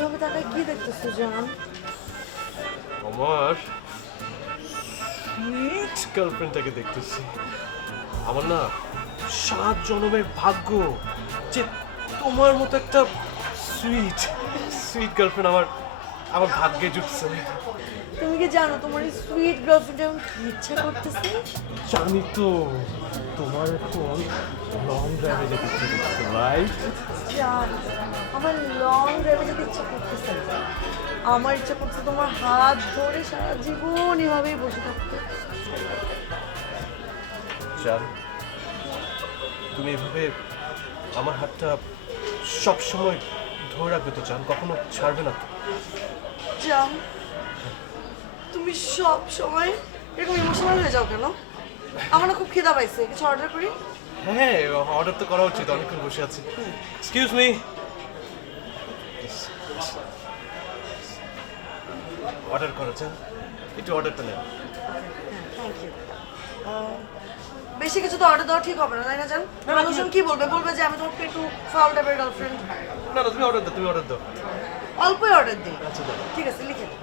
এভাবে তাকায় কি দেখতেছো জান? আমার সুইট গার্লফ্রেন্ডটাকে দেখতেছি। আমার না 7 জন্মের ভাগ্য যে তোমার মতো একটা সুইট সুইট গার্লফ্রেন্ড আমার ভাগ্যে জুটছে। তুমি কি জানো তোমার এই সুইট গার্লফ্রেন্ড আমি কি ইচ্ছা করতেছে? জানি তো তোমার এখন লং ড্রাইভে যেতে ইচ্ছে করছে, রাইট? জান, আমার লং ড্রাইভে যেতে ইচ্ছা করতেছে। আমার ইচ্ছা করছে তোমার হাত ধরে সারা জীবন এভাবেই বসে থাকতে। জান, তুমি এভাবে আমার হাতটা সবসময় ধরে রাখবে তো জান, কখনো ছাড়বে না তো? জান, তুমি সব সময় এরকম ইমোশনাল হয়ে যাও কেন? আমার না খুব খিদা পাইছে, কিছু অর্ডার করি? হ্যাঁ, অর্ডার তো করা উচিত, অনেকক্ষণ বসে আছি। এক্সকিউজ মি, অর্ডার করো চান, একটু অর্ডারটা নেন। Thank you. বেশি কিছু তো অর্ডার দেওয়া ঠিক হবে না, তাই না জান? মানুষজন কি বলবে? বলবে যে আমি তোমার একটু ফাউল টাইপের গার্লফ্রেন্ড। না না, তুমি অর্ডার দাও, তুমি অর্ডার দাও। অল্পই অর্ডার দিই। আচ্ছা দাও। ঠিক আছে, লিখে দিন।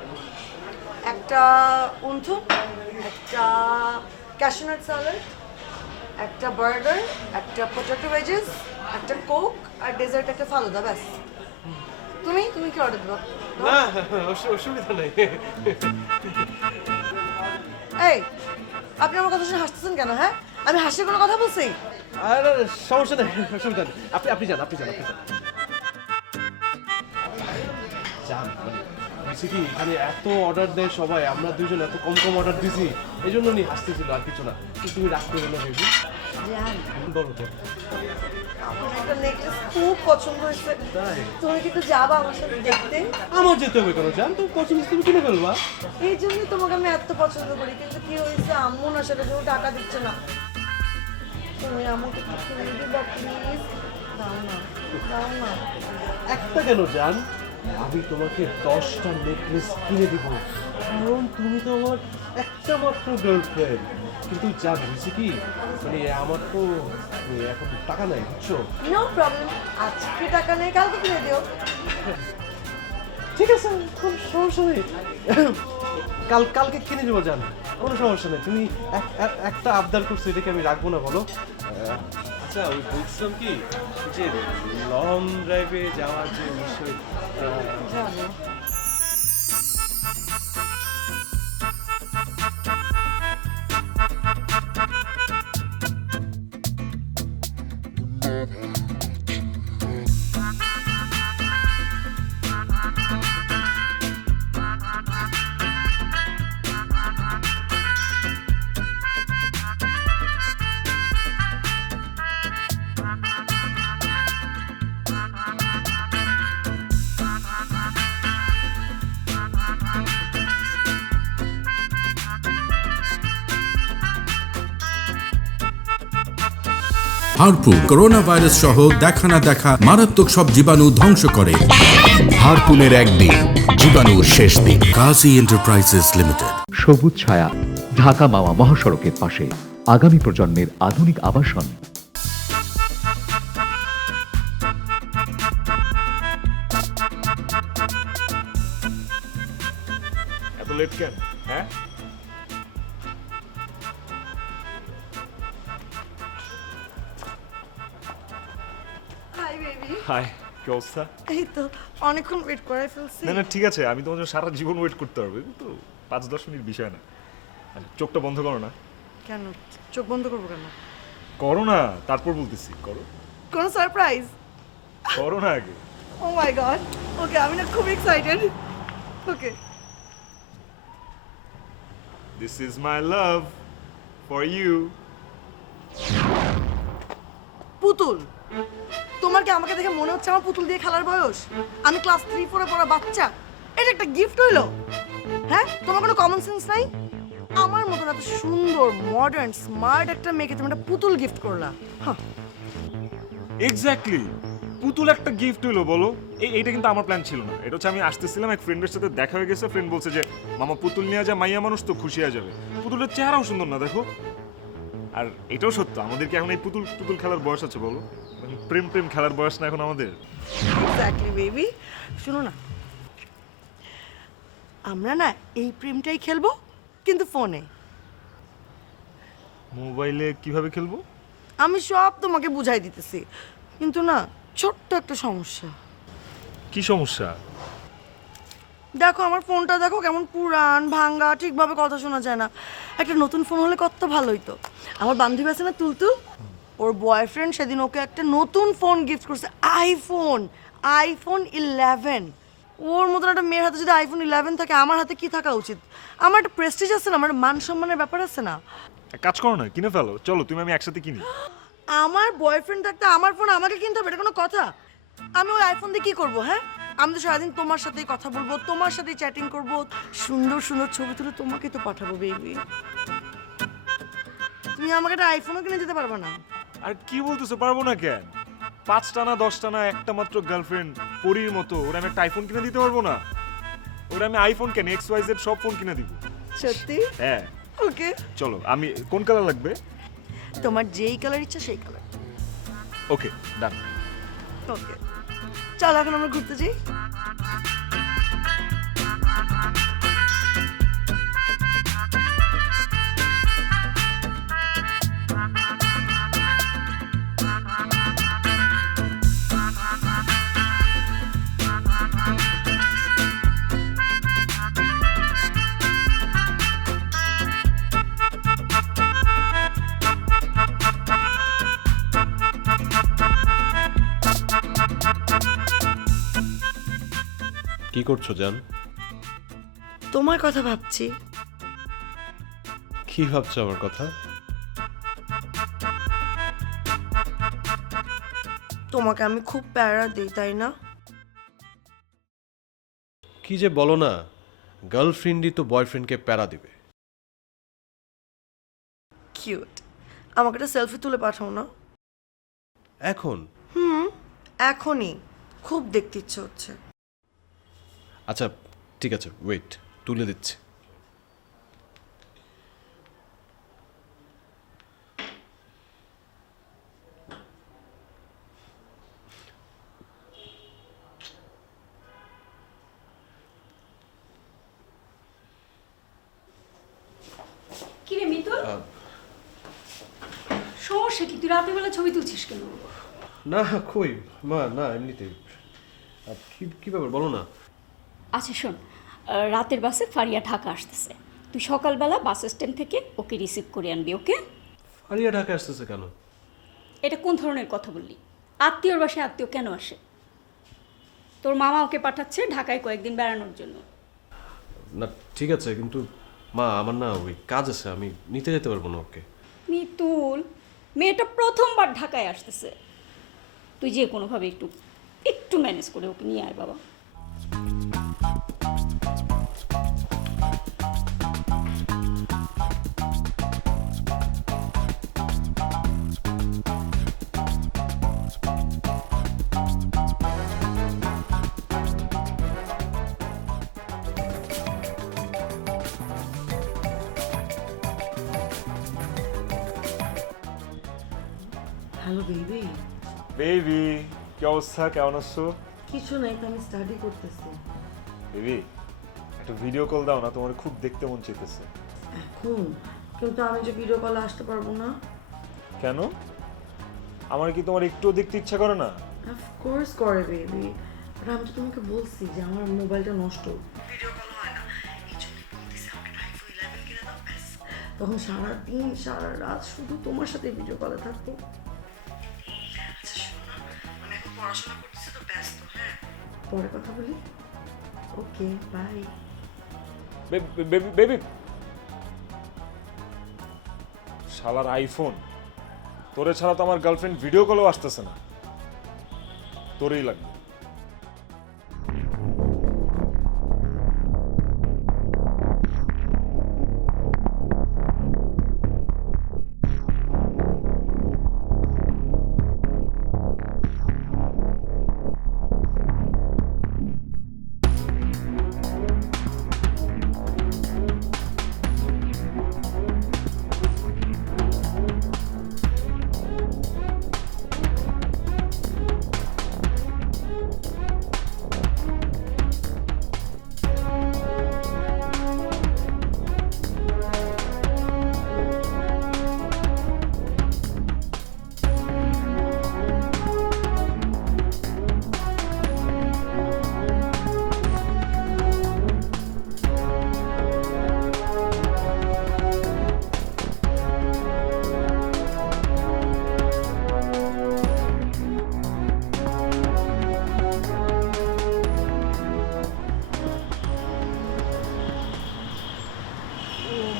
একটা উনথু, একটা ক্যাশনাট স্যালাড, একটা বার্গার, একটা পটেটো ভেজেস, একটা কোক আর ডেজার্ট একটা ফালুদা, ব্যাস। তুমি তুমি কি অর্ডার দেবো? না, অসুবিধা নেই। এই, আপনি আমার কথা শুনে হাসতেছেন কেন? হ্যাঁ, আমি হাসির কোনো কথা বলছি? আর সমস্যা নেই, অসুবিধা নেই। আপনি যান, আপনি যান, আপনি যান। যান, হয়েছে কি এখানে এত অর্ডার দেয় সবাই, আমরা দুজন এত কম কম অর্ডার দিছি, এই জন্য উনি হাসতেছিল, আর কিছু না। তুমি রাগ করবে না বেবি? জান, বলো তো। আমার একটা নেকলেস খুব পছন্দ হয়েছে। তাই? তুমি কি একটু যাবা আমার সাথে দেখতে? আমার যেতে হবে কেন জান? তো পছন্দ তুমি কিনে ফেলবা। এই জন্যই তোমাকে আমি এত পছন্দ করি, কিন্তু কি হয়েছে, আম্মু না সেটা জন্য টাকা দিচ্ছে না। তুমি আমাকে একটু কিনে দিবা প্লিজ? দাও না, দাও না। একটা কেন জান, আমি তোমাকে 10টা নেকলেস কিনে দিব, কারণ তুমি তো আমার একটা মাত্র গার্লফ্রেন্ড। কিন্তু জান হয়েছে কি, মানে আমার তো এখন টাকা নাই, বুঝছো? নো প্রবলেম, আজকে টাকা নেই, কালকে কিনে দিও। ঠিক আছে, কোনো সমস্যা নেই। কালকে কিনে দেবো জান, কোনো সমস্যা নেই। তুমি একটা আবদার করছো, এটাকে আমি রাখবো না বলো? আচ্ছা, ওই বলছিলাম কি যে লং ড্রাইভে যাওয়ার যে বিষয়, জানো, হারপুন করোনা ভাইরাস সহ দেখা না দেখা মারাত্মক সব জীবাণু ধ্বংস করে। হারপুনের একদিন, জীবাণুর শেষ দিন। কাজী এন্টারপ্রাইজেস লিমিটেড। সবুজ ছায়া, ঢাকা মাওয়া মহাসড়কের পাশে, আগামী প্রজন্মের আধুনিক আবাসন। এত লেট কেন? হ্যাঁ, হাই বেবি। হাই, কি অবস্থা? এই তো অনেকক্ষণ ওয়েট করাই ফেলছি। না না, ঠিক আছে, আমি তোমার জন্য সারা জীবন ওয়েট করতে পারবো, কিন্তু 5-10 মিনিট বিষয় না। আচ্ছা, চোখটা বন্ধ করো না। কেন চোখ বন্ধ করবো কেন? করো না, তারপর বলতেছি করো। কোনো সারপ্রাইজ? করো না আগে। ও মাই গড, ওকে, আমি না খুব excited. Okay, this is my love for you. Putul, তোমার কি আমাকে দেখে মনে হচ্ছে আমার পুতুল দিয়ে খেলার বয়স? আমি ক্লাস 3-4 পড়া বাচ্চা, এটা একটা গিফট হইলো? হ্যাঁ, তোমার কোনো কমন সেন্স নাই? আমার মতন এত সুন্দর মডার্ন স্মার্ট একটা মেয়েকে তুমি একটা পুতুল গিফট করলা? হ্যাঁ, এক্স্যাক্টলি, পুতুল একটা গিফট হইলো বলো? এইটা কিন্তু আমার প্ল্যান ছিল না। এটা হচ্ছে আমি আসতেছিলাম, এক ফ্রেন্ডের সাথে দেখা হয়ে গেছে, ফ্রেন্ড বলছে যে মামা পুতুল নিয়ে যা, মাইয়া মানুষ তো খুশি হয়ে যাবে। পুতুলের চেহারাও সুন্দর না দেখো? আর এটাও সত্য, আমাদের কি এখন এই পুতুল পুতুল খেলার বয়স আছে বলো? মানে প্রেম প্রেম খেলার বয়স না এখন আমাদের। Exactly baby. শুনো না, আমরা না এই প্রেমটাই খেলবো, কিন্তু ফোনে। মোবাইলে কিভাবে খেলবো? আমি সব তোমাকে বুঝাই দিতেছি, কিন্তু না ছোট্ট একটা সমস্যা। কি সমস্যা? দেখো আমার ফোনটা দেখো কেমন পুরান ভাঙ্গা, ঠিকভাবে কথা শোনা যায় না। একটা নতুন ফোন হলে কত ভালো হইতো। আমার বান্ধবী আছে না তুলতুল, ওর বয়ফ্রেন্ড সেদিন ওকে একটা নতুন ফোন গিফট করছে, আইফোন 11। ওর মতন একটা মেয়ের হাতে যদি আইফোন 11 থাকে, আমার হাতে কি থাকা উচিত? আমার একটা প্রেস্টিজ আছে না, আমার একটা মান সম্মানের ব্যাপার আছে না। এক কাজ করো না, কিনে ফেলো। চলো তুমি আমি একসাথে কিনি। আমার বয়ফ্রেন্ড থাকতে আমার ফোন আমাকে কিনতে হবে, এটা কোনো কথা? আমি ওই আইফোন দিয়ে কি করবো? হ্যাঁ, আমি তো সারাদিন তোমার সাথেই কথা বলবো, তোমার সাথেই চ্যাটিং করবো, সুন্দর সুন্দর ছবি তুলে তোমাকে তো পাঠাবো বেবি। তুমি আমাকে একটা আইফোনও কিনে দিতে পারবে না? আর কি বলতেছো, পারবো না কেন? 5টা না 10টা না, একটা মাত্র গার্লফ্রেন্ড পরীর মতো, ওরা আমি একটা আইফোন কিনে দিতে পারবো না? ওরা আমি আইফোন কেন, XYZ সব ফোন কিনে দিব। সত্যি? হ্যাঁ। ওকে, চলো, আমি কোন কালার লাগবে? তোমার যেই কালার ইচ্ছা সেই কালার। ওকে, ডান। ওকে, চলো এখন আমরা ঘুরতে যাই। কি করছো জান? তোমার কথা ভাবছি। কি ভাবছো আমার কথা? তোমাকে আমি খুব প্যারা দিই, তাই না? কি যে বলো না, গার্লফ্রেন্ডই তো বয়ফ্রেন্ডকে প্যারা দিবে। কিউট। আমাকে একটা সেলফি তুলে পাঠাও না। এখন? এখনই, খুব দেখতে ইচ্ছে হচ্ছে। আচ্ছা ঠিক আছে, ওয়েট, তুলে দিচ্ছি। কি রে মিতুল, সমস্যা কি? তুই রাতের বেলা ছবি তুলছিস কেন? না কই মা, না এমনিতেই। কি ব্যাপার বলো না। আচ্ছা শোন, রাতের বাসে ফারিয়া ঢাকা আসতেছে, তুই সকালবেলা বাস স্ট্যান্ড থেকে ওকে রিসিভ করে আনবি, ওকে? ফারিয়া ঢাকা আসতেছে কেন? এটা কোন ধরনের কথা বললি? আত্মীয়র বাসায় আত্মীয় কেন আসে? তোর মামা ওকে পাঠাচ্ছে ঢাকায় কয়েকদিন বেড়ানোর জন্য। না ঠিক আছে, কিন্তু মা আমার না ওই কাজ আছে, আমি নিতে যেতে পারবো না ওকে। মিতুল, মেয়েটা প্রথমবার ঢাকায় আসতেছে, তুই যে কোনোভাবে একটু ম্যানেজ করে ওকে নিয়ে আয় বাবা। Hello baby. বেবি, কি অবস্থা, কেমন আছো? কিছু নাই, তো আমি স্টাডি করতেছি। বেবি, একটা ভিডিও কল দাও না, তোমার খুব দেখতে মন চাইতেছে। এখন? কিন্তু আমি যে ভিডিও কলে আসতে পারবো না। কেন? আমার কি তোমার একটুও দেখতে ইচ্ছা করে না? অফকোর্স করে বেবি, বাট আমি তো তোমাকে বলছি যে আমার মোবাইলটা নষ্ট, ভিডিও কল হয় না। এই জন্য বলতেছি আমাকে আইফোন 11 কিনে দাও, ব্যাস। তখন সারাদিন সারা রাত শুধু তোমার সাথে ভিডিও কলে থাকবো। আচ্ছা শোনো না, আমি এখন পড়াশোনা করতেছি তো ব্যস্ত, হ্যাঁ পরে কথা বলি। Okay bye. বেবি বেবি, শালার আইফোন, তোরে ছাড়া তো আমার গার্লফ্রেন্ড ভিডিও কলও আসতেছে না, তোরই লাগবে।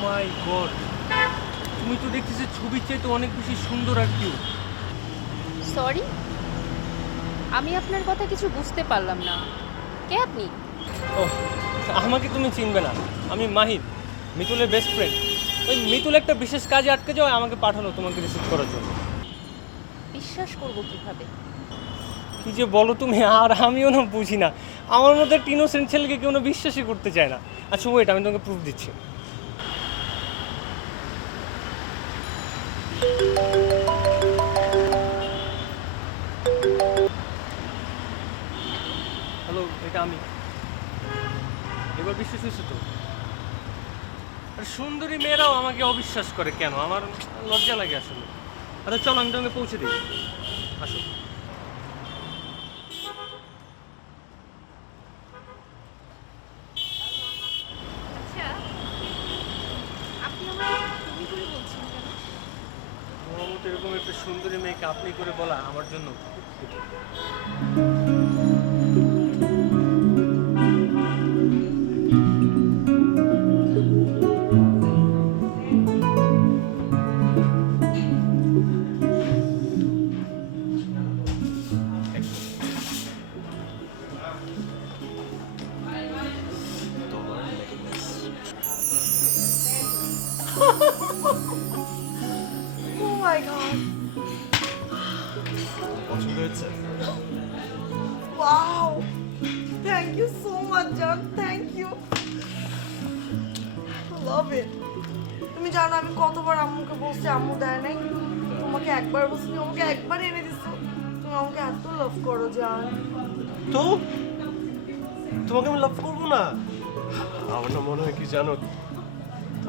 মাই গড, তুমি তো দেখতেছি ছবির চাইতে অনেক বেশি সুন্দর আর কিউট। সরি, আমি আপনার কথা কিছু বুঝতে পারলাম না। কে আপনি? ও, আমাকে তুমি চিনবে না, আমি মাহিদ, মিতুলের বেস্ট ফ্রেন্ড। ওই মিতুল একটা বিশেষ কাজে আটকে যাওয়ায় আমাকে পাঠানো তোমাকে রিসিভ করার জন্য। বিশ্বাস করব কিভাবে? কি যে বলো তুমি, আর আমিও না বুঝি না। আমার মতো একটা ইনোসেন্ট ছেলেকে কেউ না বিশ্বাসই করতে চায় না। আচ্ছা ওয়েট, আমি তোমাকে প্রুফ দিচ্ছি। হ্যালো, এটা আমি। এবার বিশ্বাস হয়েছে তো? আর সুন্দরী মেয়েরাও আমাকে অবিশ্বাস করে কেন? আমার লজ্জা লাগে আসলে। আচ্ছা চলো, আমি তোমাকে পৌঁছে দিই। আসো। আচ্ছা, আপনি আমাকে তুমি করে বলছেন কেন? তোমার মতো এরকম একটা সুন্দরী মেয়েকে আপনি করে বলা আমার জন্য খুব কঠিন। ও মাই গড, পছন্দ হয়েছে? Wow, thank you so much জান, থ্যাংক ইউ, লাভ ইট। তুমি জানো আমি কতবার আম্মুকে বলছি, আম্মু দেয় নাই। তোমাকে একবার বলছি, তুমি আমাকে একবার এনে দিছো। তুমি আমাকে এত লাভ করো জান। তো তোমাকে আমি লাভ করবো না? আমার না মনে হয় কি জানো,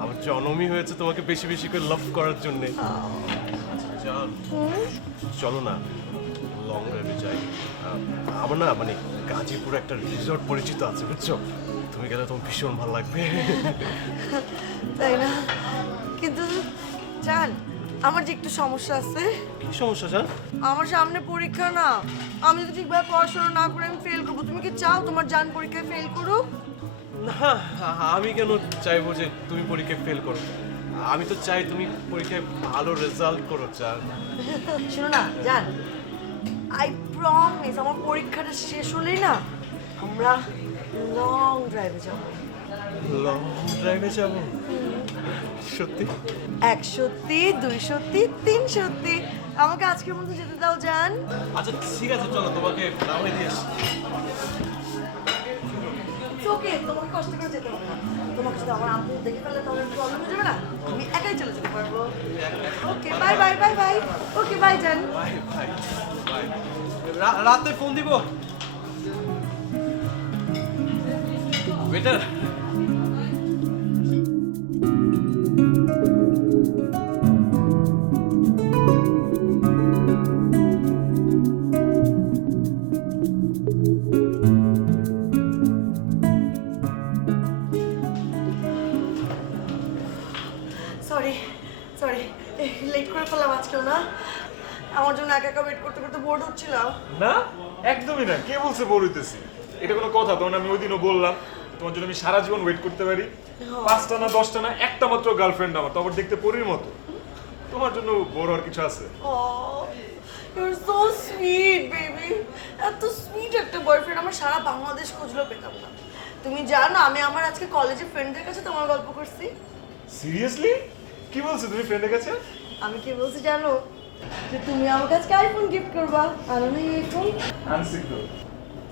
আমার জন্মই হয়েছে তোমাকে বেশি বেশি করে লাভ করার জন্য। জান, চলো না লং ড্রাইভে যাই। আমার না মানে গাজীপুরে একটা রিসর্ট পরিচিত আছে, বুঝছো? তুমি গেলে তোমার ভীষণ ভালো লাগবে। তাই না? কিন্তু জান, আমার যে একটু সমস্যা আছে। কি সমস্যা জান? আমার সামনে পরীক্ষা না, আমি যদি ঠিকভাবে পড়াশোনা না করে আমি ফেল করবো। তুমি কি চাও তোমার জান পরীক্ষায় ফেল করুক? না, আমি কেন চাইবো যে তুমি পরীক্ষায় ফেল করো? আমি তো চাই তুমি পরীক্ষায় ভালো রেজাল্ট করো জান। শোনো না জান, আই প্রমিস আমার পরীক্ষাটা শেষ হলেই না আমরা লং ড্রাইভে যাবো। লং ড্রাইভে যাব? সত্যি? 1 সত্যি, 2 সত্যি, 3 সত্যি। আমাকে আজকের মধ্যে যেতে দাও জান। আচ্ছা ঠিক আছে, চলো তোমাকে নামিয়ে দিয়ে আসি। ওকে, তোমাকে কষ্ট করে যেতে হবে না। তোমাকে যদি আমার আম্মু দেখে ফেলে তাহলে প্রবলেম হয়ে যাবে না? আমি একাই চলে যেতে পারবো। Okay, bye bye bye bye. Okay, bye জান। Bye bye bye. রাতে ফোন দিব। বেটার। সরি সরি, লেট করে ফেললাম আজকেও না। আমার জন্য একা একা ওয়েট করতে করতে বোর্ড হচ্ছিল। না, একদমই না। কে বলছে বোর হইতেছি? এটা কোনো কথা? তখন আমি ওই দিনও বললাম তোমার জন্য আমি সারা জীবন ওয়েট করতে পারি। 5টা না 10টা না, একটা মাত্র গার্লফ্রেন্ড আমার, তো আবার দেখতে পরীর মতো। তোমার জন্য বোর হওয়ার কিছু আছে? Your so sweet baby. এত সুইট একটা বয়ফ্রেন্ড আমার সারা বাংলাদেশ খুঁজলেও পেতাম না। তুমি জানো আমি আমার আজকে কলেজের ফ্রেন্ডের কাছে তোমার গল্প করছি। সিরিয়াসলি? কি বলছো তুমি ফ্রেন্ডের কাছে? আমি কি বলছি জানো? যে তুমি আমাকে আজকে আইফোন গিফট করবা। আনো না আইফোন? আনছি তো।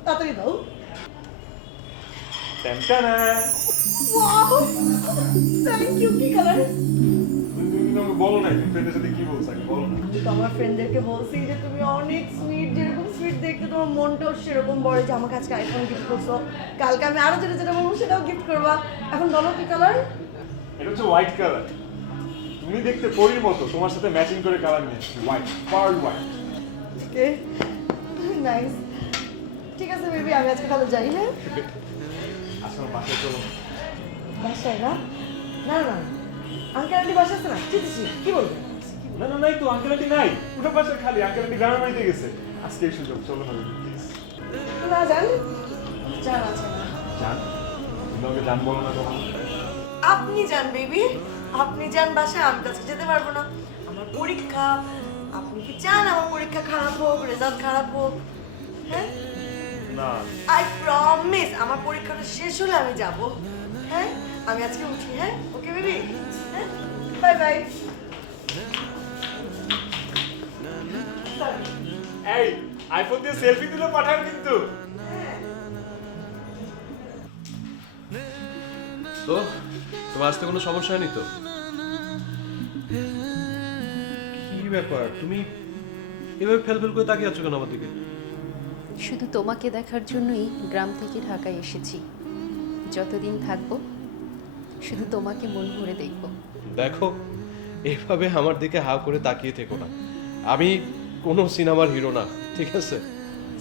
তাড়াতাড়ি দাও। টানটানা। Wow, thank you. কি কালার? তুমি আমাকে বলো না তুমি ফ্রেন্ডের সাথে কি বলছো, আগে বলো না। আমি তো আমার ফ্রেন্ডদেরকে বলছি যে তুমি অনেক সুইট, যেরকম সুইট দেখতে তোমার মনটাও সেরকম বড়, যে আমাকে আজকে আইফোন গিফট করছো। কালকে আমি আরো যেটা যেটা বলবো সেটাও গিফট করবা। এখন বলো কি কালার? এটা হচ্ছে হোয়াইট কালার। তুমি দেখতে পরীর মতো, তোমার সাথে ম্যাচিং করে কালার নিয়েছি, হোয়াইট, পার্ল হোয়াইট। ওকে, নাইস। ঠিক আছে বেবি, আমি আজকে তাহলে যাই। হ্যাঁ, আচ্ছা আমার বাসায় চলো। বাসায় না? না না, আঙ্কেল আন্টি বাসা আছে না? কি বলবে? না না, নাই তো, আঙ্কেল আন্টি নাই, পুরো বাসা খালি। আঙ্কেল আন্টি গ্রামের বাড়িতে গেছে। আজকে এই সুযোগ, চলো না প্লিজ। না জান, জান আছে না। জান, তুমি আমাকে জান বলো না তখন। আপনি যান বেবি। আপনি যান বাসায়, আমি কাছে যেতে পারবো না, আমার পরীক্ষা। আপনি কি চান আমার পরীক্ষা খারাপ হোক, রেজাল্ট খারাপ হোক? হ্যাঁ, না আই প্রমিস আমার পরীক্ষাটা শেষ হলে আমি যাব। হ্যাঁ, আমি আজকে উঠি। হ্যাঁ, ওকে বেবি। হ্যাঁ, বাই বাই। এই আইফোন দিয়ে সেলফি দিলে পাঠান কিন্তু। তো তোমার আসতে কোনো সমস্যা হয়নি তো? কি ব্যাপার, তুমি এভাবে ফেল করে তাকিয়ে আছো কেন আমার দিকে? শুধু তোমাকে দেখার জন্যই গ্রাম থেকে ঢাকায় এসেছি। যতদিন থাকবো শুধু তোমাকে মন ভরে দেখবো। দেখো, এভাবে আমার দিকে হাঁ করে তাকিয়ে থেকো না। আমি কোনো সিনেমার হিরো না, ঠিক আছে?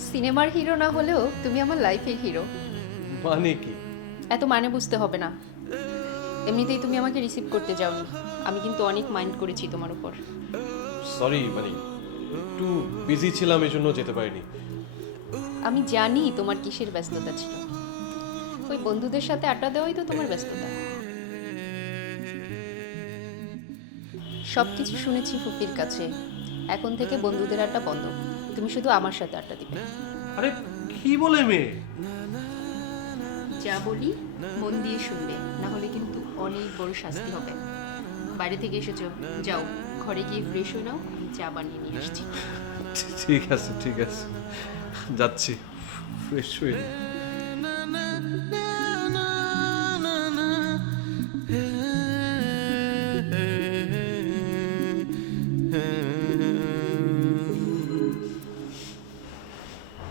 সিনেমার হিরো না হলেও তুমি আমার লাইফের হিরো। মানে কি? এত মানে বুঝতে হবে না। এমনিতেই তুমি আমাকে রিসিভ করতে যাওনি, আমি কিন্তু অনেক মাইন্ড করেছি তোমার উপর। সরি, মানে একটু বিজি ছিলাম, এই জন্য যেতে পারিনি। আমি জানি তোমার কিসের ব্যস্ততা ছিল, ওই বন্ধুদের সাথে আড্ডা দেওয়াই তো তোমার ব্যস্ততা। সব কিছু শুনেছি ফুপির কাছে, এখন থেকে বন্ধুদের আড্ডা বন্ধ, তুমি শুধু আমার সাথে আড্ডা দিবে। আরে কি বলে মেয়ে? যা বলি মন দিয়ে শুনবে, না হলে কিন্তু অনেক বড় শাস্তি হবে। বাইরে থেকে এসেছো, যাও ঘরে গিয়ে ফ্রেশ হয়ে নাও, আমি চা বানিয়ে নিয়ে আসছি। ঠিক আছে, ঠিক আছে, যাচ্ছি, ফ্রেশ হয়ে।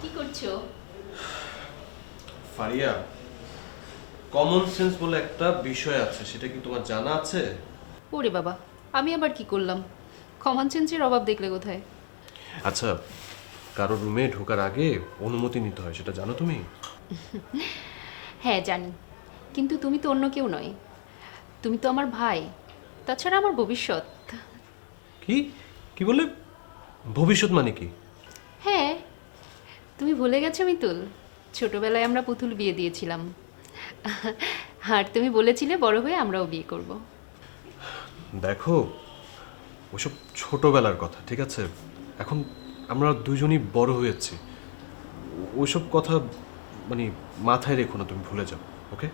কি করছো? ফারিয়া, কমন সেন্স বলে একটা বিষয় আছে, সেটা কি তোমার জানা আছে? ওরে বাবা, আমি আবার কি করলাম? কমন সেন্সের অভাব দেখলে কোথায়? আচ্ছা, কারো রুমে ঢোকার আগে অনুমতি নিতে হয়, সেটা জানো তুমি? হ্যাঁ জানি, কিন্তু তুমি তো অন্য কেউ নয়, তুমি তো আমার ভাই, তাছাড়া আমার ভবিষ্যৎ। কি কি বলে? ভবিষ্যৎ মানে কি? হ্যাঁ, তুমি ভুলে গেছো মিতুল, ছোটবেলায় আমরা পুতুল বিয়ে দিয়েছিলাম, আর তুমি বলেছিলে বড় হয়ে আমরাও বিয়ে করব। দেখো, ওসব ছোটবেলার কথা, ঠিক আছে? এখন আমরা দুজনই বড় হয়েছি, ওইসব কথা মানে মাথায় রেখো না, তুমি ভুলে যাও, ওকে?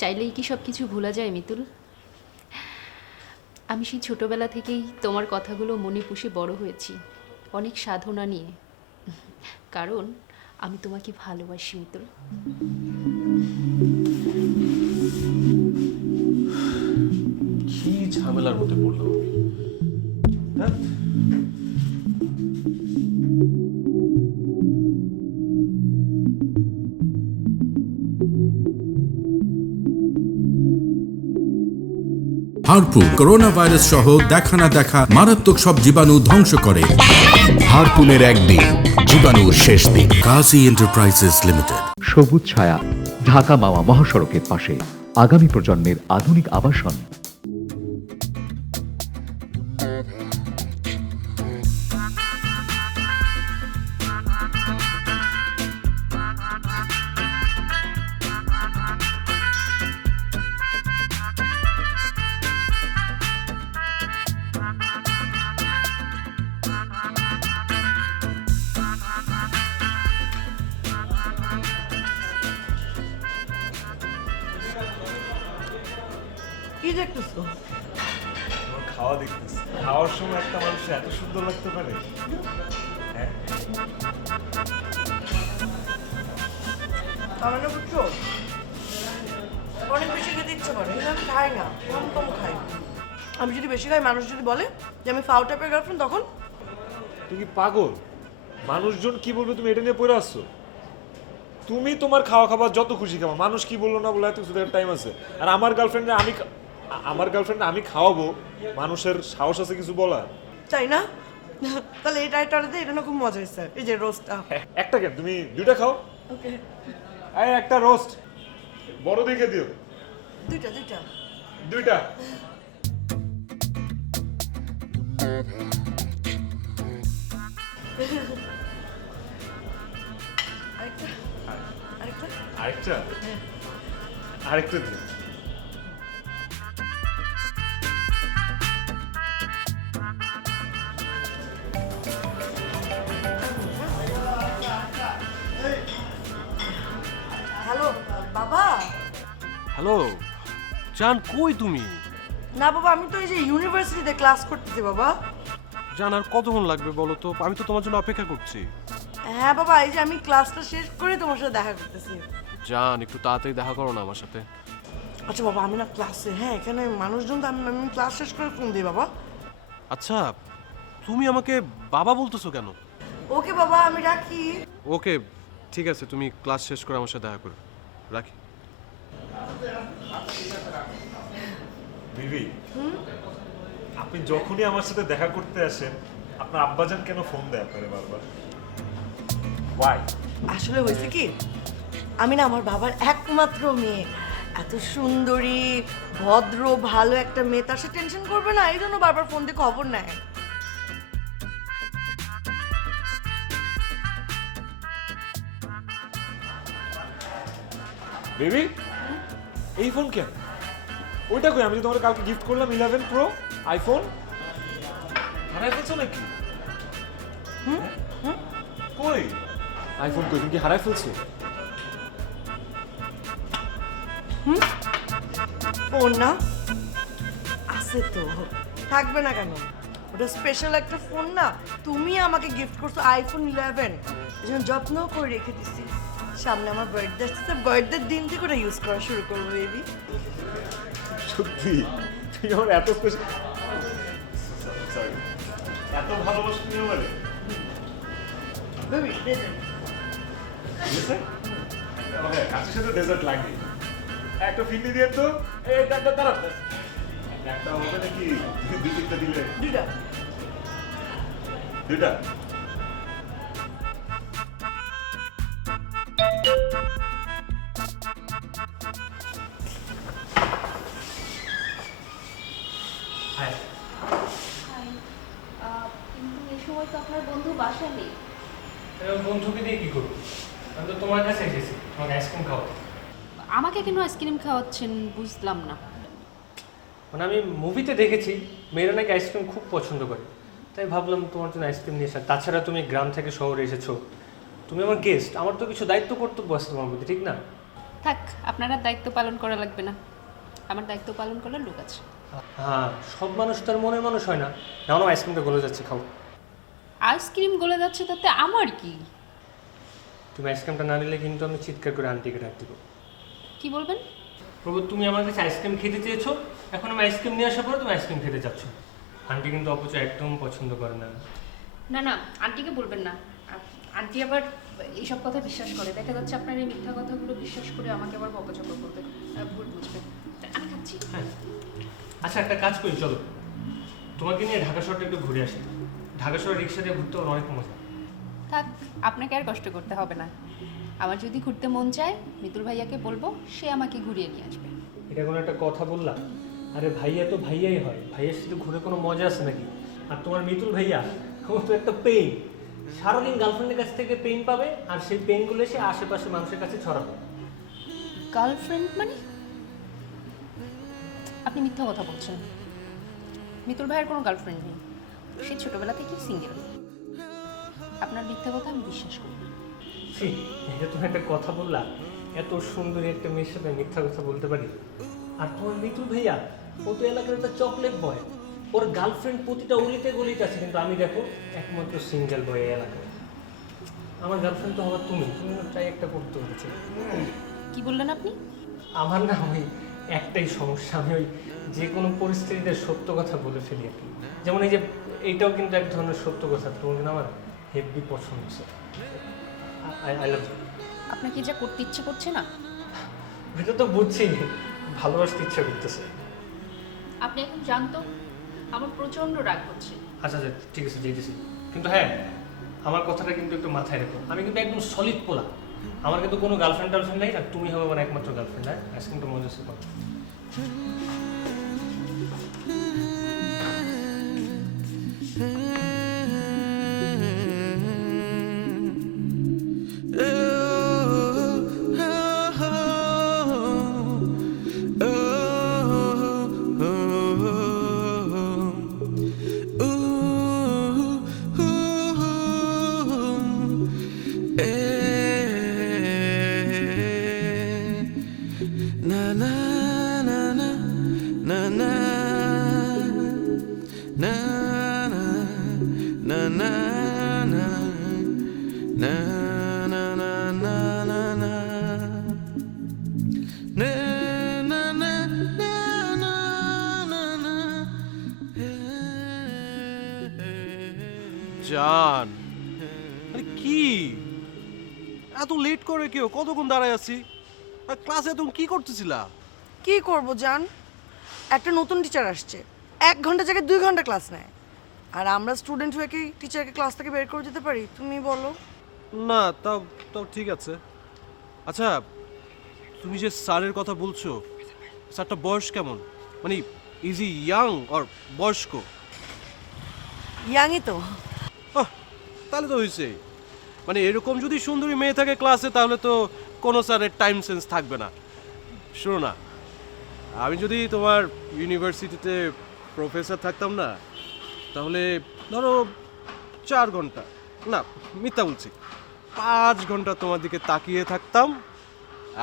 চাইলেই কি সব কিছু ভোলা যায় মিতুল? আমি সেই ছোটবেলা থেকেই তোমার কথাগুলো মনে পুষে বড় হয়েছি, অনেক সাধনা নিয়ে, কারণ আমি তোমাকে ভালোবাসি মিতুল। কি ঝামেলার মধ্যে পড়লাম আমি, হ্যাঁ? হারপুন করোনা ভাইরাস সহ দেখা না দেখা মারাত্মক সব জীবাণু ধ্বংস করে। হারপুনের একদিন, জীবাণুর শেষ দিন। কাজী এন্টারপ্রাইজেস লিমিটেড। সবুজ ছায়া, ঢাকা মাওয়া মহাসড়কের পাশে, আগামী প্রজন্মের আধুনিক আবাসন। কি দেখতেছো? আমার খাওয়া দেখতেছি, খাওয়ার সময় একটা মানুষ এত সুন্দর লাগতে পারে। হ্যাঁ, আমার না বুঝছো, অনেক বেশি খেতে ইচ্ছে করে, কিন্তু আমি খাই না, কম কম খাই। আমি যদি বেশি খাই, মানুষ যদি বলে যে আমি ফাউ টাইপের গার্লফ্রেন্ড, তখন তুই কি পাগল? মানুষজন কি বলবে তুমি এটা নিয়ে পড়ে আসছো? তুমি তোমার খাওয়া খাবার যত খুশি খাওয়া, মানুষ কি বললো না বলে এত কিছু টাইম আছে। আর আমার গার্লফ্রেন্ডে আমি খাওয়াবো, মানুষের সাহস আছে কিছু বলার? তাই না? তাহলে এটা এটা না খুব মজা হয়েছে, এই যে রোস্টটা। একটা কেন, তুমি দুইটা খাও। ওকে, এই একটা রোস্ট বড় দেখে দিও। দুইটা দুইটা। দুইটা। আরেকটা আরেকটা। আরেকটা, আরেকটা দিও। হ্যালো জান, কই তুমি? না বাবা, আমি তো এই যে ইউনিভার্সিটিতে ক্লাস করতেছি বাবা। জান আর কতক্ষণ লাগবে বলো তো? আমি তো তোমার জন্য অপেক্ষা করছি। হ্যাঁ বাবা, এই যে আমি ক্লাসটা শেষ করে তোমার সাথে দেখা করতেছি। জান একটু তাড়াতাড়ি দেখা করো না আমার সাথে। আচ্ছা বাবা, আমি না ক্লাসে, হ্যাঁ এখানে মানুষজন তো, আমি ক্লাস শেষ করে ফোন দিই বাবা। আচ্ছা তুমি আমাকে বাবা বলতেছো কেন? ওকে বাবা, আমি রাখি। ওকে ঠিক আছে, তুমি ক্লাস শেষ করে আমার সাথে দেখা করো, রাখি। বিবি, আপনি যখনই আমার সাথে দেখা করতে আসেন আপনার আব্বাজান কেন ফোন দেয় আপনারে বারবার? ওয়াই? আসলে হয়েছে কি, আমি না আমার বাবার একমাত্র মেয়ে, এত সুন্দরী ভদ্র ভালো একটা মেয়ে, তার সাথে টেনশন করবে না, এই জন্য বারবার ফোন দিয়ে খবর নেয়। বেবি, এই ফোন কেন? ওইটা কই? আমি তো তোমাকে কালকে গিফট করলাম 11 প্রো আইফোন। হারাই ফেলছো নাকি? কই আইফোন? কই, তুমি কি হারাই ফেলছো? ফোন না আছে তো, থাকবে না কেন? ওটা স্পেশাল একটা ফোন না, তুমি আমাকে গিফট করছো আইফোন 11, এই জন্য যত্ন করে রেখে দিছি। সামনে আমার বার্থডে আসছে, বার্থডের দিন থেকে ওটা ইউজ করা শুরু করবো বেবি। সত্যি তুই আমার এত স্পেশাল, সরি, এত ভালোবাসা তুমি আমারে? বেবি বুঝেছে? আমাকে কাছের সাথে ডেজার্ট লাগে। একটা ফিরনি দিয়ে তো, এই দাঁড়া, একটা হবে নাকি? দুই তিনটা দিলে? দুইটা। দুইটা? কিন্তু এই সময় তো আপনার বন্ধু বাসা নেই। বন্ধুকে দিয়ে কি করবো? আমি তো তোমার কাছে এসেছি তোমাকে আইসক্রিম খাওয়াতে। আমাকে কেন আইসক্রিম খাওয়াচ্ছেন বুঝলাম না। মানে আমি মুভিতে দেখেছি মেয়েরা নাকি আইসক্রিম খুব পছন্দ করে, তাই ভাবলাম তোমার জন্য আইসক্রিম নিয়ে আসা। তাছাড়া তুমি গ্রাম থেকে শহরে এসেছো, তুমি আমার গেস্ট, আমার তো কিছু দায়িত্ব কর্তব্য আছে তোমার প্রতি, ঠিক না? থাক, আপনারা দায়িত্ব পালন করা লাগবে না, আমার দায়িত্ব পালন করার লোক আছে। হ্যাঁ, সব মানুষ তার মনের মানুষ হয় না। নাও আইসক্রিমটা গলে যাচ্ছে, খাও। আইসক্রিম গলে যাচ্ছে তাতে আমার কি? তুমি আইসক্রিমটা না নিলে কিন্তু আমি চিৎকার করে আন্টিকে ডাক দিব। কি বলবেন? প্রভু, তুমি আমার কাছে আইসক্রিম খেতে চেয়েছো, এখন আমি আইসক্রিম নিয়ে আসার পরে তুমি আইসক্রিম খেতে যাচ্ছ। আন্টি কিন্তু অপচয় একদম পছন্দ করে না। না না, আন্টিকে বলবেন না, আন্টি আবার এইসব কথা বিশ্বাস করে। দেখা যাচ্ছে আপনার এই মিথ্যা কথাগুলো বিশ্বাস করে আমাকে আবার বকাঝকা করবে, ভুল বুঝবেন। আমি খাচ্ছি। হ্যাঁ, আচ্ছা একটা কাজ করি, চলো তোমাকে নিয়ে ঢাকা শহরটা একটু ঘুরে আসি। ঢাকা শহরে রিক্সা দিয়ে ঘুরতে অনেক মজা। থাক, আপনাকে আর কষ্ট করতে হবে না। আমার যদি ঘুরতে মন চায় মিতুল ভাইয়াকে বলবো, সে আমাকে ঘুরিয়ে নিয়ে আসবে। এটা কোনো একটা কথা বললাম? আরে ভাইয়া তো ভাইয়াই হয়, ভাইয়ার সাথে ঘুরে কোনো মজা আছে নাকি? আর তোমার মিতুল ভাইয়া ও তো একটা পেইন, সারাদিন গার্লফ্রেন্ডের কাছ থেকে পেইন পাবে আর সেই পেইনগুলো এসে আশেপাশে মানুষের কাছে ছড়াবে। গার্লফ্রেন্ড মানে? আপনি মিথ্যা কথা বলছেন। মিতুল ভাইয়ের কোনো গার্লফ্রেন্ড নেই, সে ছোটবেলা থেকেই সিঙ্গেল। আপনার মিথ্যা কথা আমি বিশ্বাস করি না। ছি, এটা তুমি একটা কথা বললা? এত সুন্দরী একটা মেয়ের সাথে মিথ্যা কথা বলতে পারি? আর তোমার মিতুল ভাইয়া ও তো এলাকার একটা চকলেট বয়, ওর গার্লফ্রেন্ড প্রতিটা অলিতে গলিতে আছে, কিন্তু আমি দেখো একমাত্র সিঙ্গেল বয় এই এলাকায়। আমার গার্লফ্রেন্ড তো হবার তুমি ট্রাই একটা করতে হচ্ছে। কি বললেন আপনি? আমার না ওই একটাই সমস্যা, আমি ওই যে কোনো পরিস্থিতিতে সত্য কথা বলে ফেলি আর কি। যেমন এই যে এইটাও কিন্তু এক ধরনের সত্য কথা, তোমার কিন্তু আমার হেভি পছন্দ হচ্ছে। I love you. আপনাকে যা করতে ইচ্ছে করছে না? এটা তো বুঝছি, ভালোবাসতে ইচ্ছা করতেছে। আপনি এখন জানতো আমার প্রচন্ড রাগ হচ্ছে। আচ্ছা আচ্ছা ঠিক আছে, যেতেছি। কিন্তু হ্যাঁ, আমার কথাটা কিন্তু একটু মাথায় রেখো, আমি কিন্তু একদম সলিড পোলা, আমার কিন্তু কোনো গার্লফ্রেন্ড টার্লফ্রেন্ড নেই, আর তুমি হবে আমার একমাত্র গার্লফ্রেন্ড। হ্যাঁ, আইসক্রিমটা মজা সে পাবো। Na na জান, আরে কি এত লেট করে কেউ? কতক্ষণ দাঁড়ায় আছি? আর ক্লাসে তুমি কি করতেছিলা? কি করব জান, একটা নতুন টিচার আসছে, 1 ঘন্টা জায়গায় 2 ঘন্টা ক্লাস নেয়। আর আমরা স্টুডেন্ট হয়ে কি টিচারকে ক্লাস থেকে বের করে দিতে পারি? তুমি বলো। না, তাও তাও ঠিক আছে। আচ্ছা, তুমি যে স্যারের কথা বলছো, স্যারটা বয়স কেমন? মানে ইজ ই ইয়াং অর বয়স্ক? ইয়াংই তো। আহ, তাহলে তো হয়েছে। মানে এরকম যদি সুন্দরী মেয়ে থাকে ক্লাসে, তাহলে তো কোনো স্যারের টাইম সেন্স থাকবে না। শোনো না, আমি যদি তোমার ইউনিভার্সিটিতে প্রফেসর থাকতাম না, তাহলে ধরো 4 ঘন্টা, না মিথ্যা বলছি, 5 ঘন্টা তোমার দিকে তাকিয়ে থাকতাম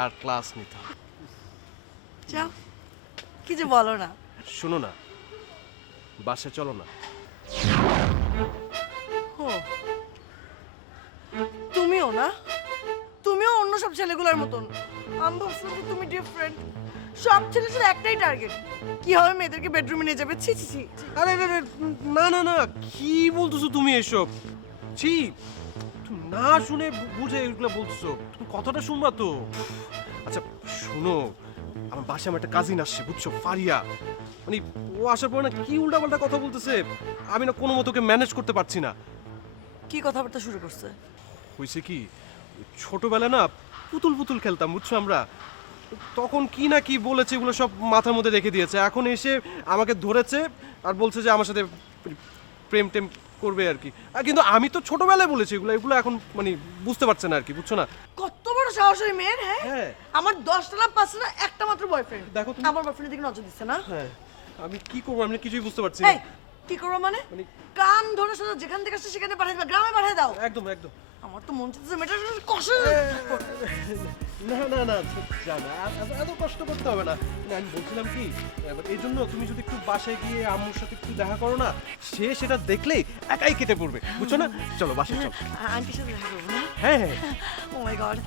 আর ক্লাস নিতাম। যাও, কি যে বলো না। শোনো না, বাসে চলো না। ও, তুমিও না? তুমিও অন্য সব ছেলেগুলোর মতন? আমি ভাবছিলাম যে তুমি ডিফারেন্ট। সব ছেলের সাথে একটাই টার্গেট, কি হবে মেয়েদেরকে বেডরুমে নিয়ে যাবে। ছি ছি ছি। আরে আরে আরে, না না না, কি বলতেছো তুমি এসব? ছি, তুমি না শুনে বুঝে এগুলো বলতেছো। তুমি কথাটা শুনবা তো। আচ্ছা শোনো, আমার বাসায় আমার একটা কাজিন আসছে, বুঝছো, ফারিয়া। মানে ও আসার পর না কি উল্টাপাল্টা কথা বলতেছে, আমি না কোনো মতো ওকে ম্যানেজ করতে পারছি না। কি কথাবার্তা শুরু করছে? হয়েছে কি, ছোটবেলায় না পুতুল পুতুল খেলতাম, বুঝছো আমরা। তখন কি না কি বলেছে, এগুলো সব মাথার মধ্যে রেখে দিয়েছে। এখন এসে আমাকে ধরেছে আর বলছে যে আমার সাথে প্রেম টেম করবে আর কি। কিন্তু আমি তো ছোটবেলায় বলেছি এগুলো, এগুলো এখন মানে বুঝতে পারছে না আর কি, বুঝছো না। কত বড় সাহস ওই মেয়ের! হ্যাঁ, হ্যাঁ। আমার 10টা না 5টা না একটা মাত্র বয়ফ্রেন্ড। দেখো তুমি। আমার বয়ফ্রেন্ডের দিকে নজর দিচ্ছে না। হ্যাঁ, আমি কি করবো, আমি কিছুই বুঝতে পারছি না। এই, কি করবো মানে? মানে- কান ধরে সোজা যেখান থেকে আসছে সেখানে পাঠিয়ে দিবা, গ্রামে পাঠিয়ে দাও। একদম একদম। আমার তো মন চাইছে মেয়েটার কষে। না না না, জানা এত কষ্ট করতে হবে না। না, আমি বলছিলাম কি, এবার এই জন্য তুমি যদি একটু বাসায় গিয়ে আম্মুর সাথে একটু দেখা করো না, সে সেটা দেখলেই একাই কেটে পড়বে, বুঝছো না। চলো বাসায় চলো। আন্টির সাথে দেখা করবো না? হ্যাঁ হ্যাঁ। ও মাই গড,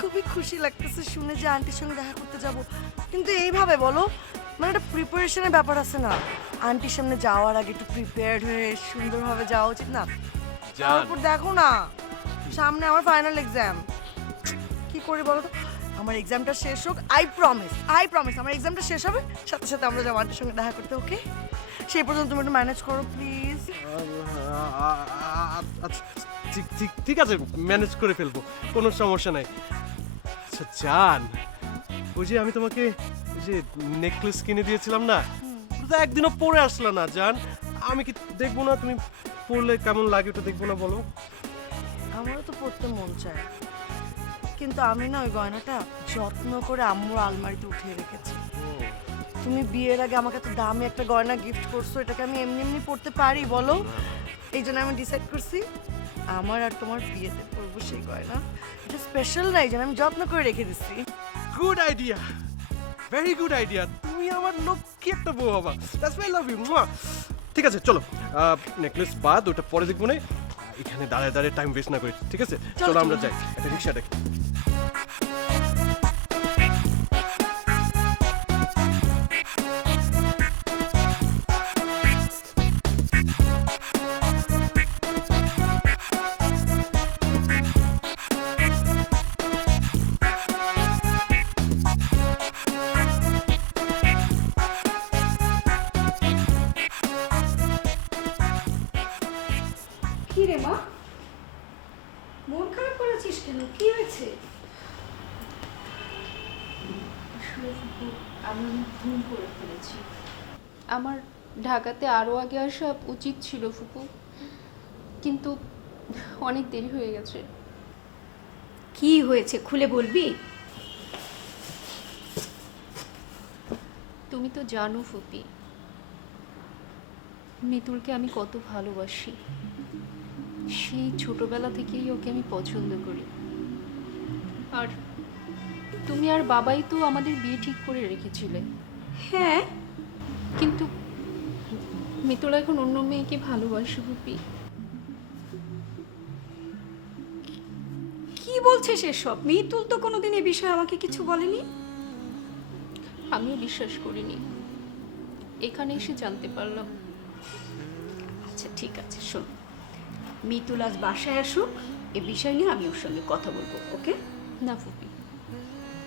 খুবই খুশি লাগতেছে শুনে যে আন্টির সঙ্গে দেখা করতে যাব। কিন্তু এইভাবে বলো, মানে একটা প্রিপারেশনের ব্যাপার আছে না? আন্টির সামনে যাওয়ার আগে একটু প্রিপেয়ার্ড হয়ে সুন্দরভাবে যাওয়া উচিত না? জান। তারপর দেখো না, সামনে আমার ফাইনাল এক্সাম। কি করি বলো তো? আমার এক্সামটা শেষ হোক, আই প্রমিস আমার এক্সামটা শেষ হবে, সাথে সাথে আমরা যাবো আন্টির সঙ্গে দেখা করতে, ওকে? সেই পর্যন্ত তুমি একটু ম্যানেজ করো প্লিজ। আচ্ছা, ঠিক ঠিক ঠিক আছে, ম্যানেজ করে ফেলবো, কোনো সমস্যা নাই। আচ্ছা জান, ওই যে আমি তোমাকে ওই যে নেকলেস কিনে দিয়েছিলাম না, ওটা তো একদিনও পরে আসলা না জান। আমি কি দেখবো না? তুমি পরলে কেমন লাগে ওটা দেখবো না বলো? আমারও তো পড়তে মন চায়, কিন্তু আমি না ওই গয়নাটা যত্ন করে আম্মুর আলমারিতে উঠিয়ে রেখেছি। তুমি বিয়ের আগে আমাকে এত দামি একটা গয়না গিফট করছো, এটাকে আমি এমনি এমনি পড়তে পারি বলো? এই জন্য আমি ডিসাইড করছি আমার আর তোমার বিয়েতে পরবো সেই গয়না। এটা স্পেশাল না, এই জন্য আমি যত্ন করে রেখে দিচ্ছি। Good idea, very good idea. তুমি আমার লক্ষ্মী একটা বউ হবা। That's my love you. ঠিক আছে চলো, নেকলেস বাদ ওটা পরে দেখবো না, এখানে দাঁড়ায় দাঁড়ায় টাইম ওয়েস্ট না করে, ঠিক আছে? চলো আমরা যাই, একটা রিক্সা ডাকি। কি রে মা, মন খারাপ করেছিস কেন? কি হয়েছে? আসলে ফুপু, আমি ভুল করে ফেলেছি। আমার ঢাকাতে আরও আগে আসা উচিত ছিল ফুপু, কিন্তু অনেক দেরি হয়ে গেছে। কি হয়েছে খুলে বলবি? তুমি তো জানো ফুপি, মিতুলকে আমি কত ভালোবাসি। সেই ছোটবেলা থেকেই ওকে আমি পছন্দ করি। আর তুমি আর বাবাই তো আমাদের বিয়ে ঠিক করে রেখেছিলে। হ্যাঁ, কিন্তু মিতুল এখন অন্য মেয়েকে ভালোবাসে ফুপি। কি বলছিস এসব? মিতুল তো কোনোদিন এ বিষয়ে আমাকে কিছু বলেনি। আমিও বিশ্বাস করিনি, এখানে এসে জানতে পারলাম। আচ্ছা ঠিক আছে, শোন, মিতুল আজ বাসায় আসুক, এ বিষয় নিয়ে আমি ওর সঙ্গে কথা বলবো, ওকে? না ফুপি,